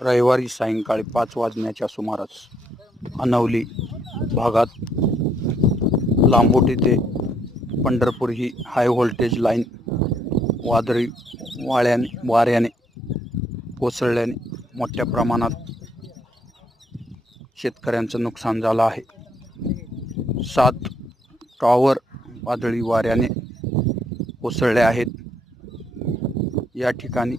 रविवारी सायंकाळी 5 वाजण्याच्या सुमारास अनवली भागात लांबोटी ते पंढरपूर ही हाय व्होल्टेज लाईन वादळी वाऱ्याने कोसळल्याने मोठ्या प्रमाणात शेतकऱ्यांचं नुकसान झालं आहे. 7 टॉवर वादळी वाऱ्याने कोसळले आहेत. या ठिकाणी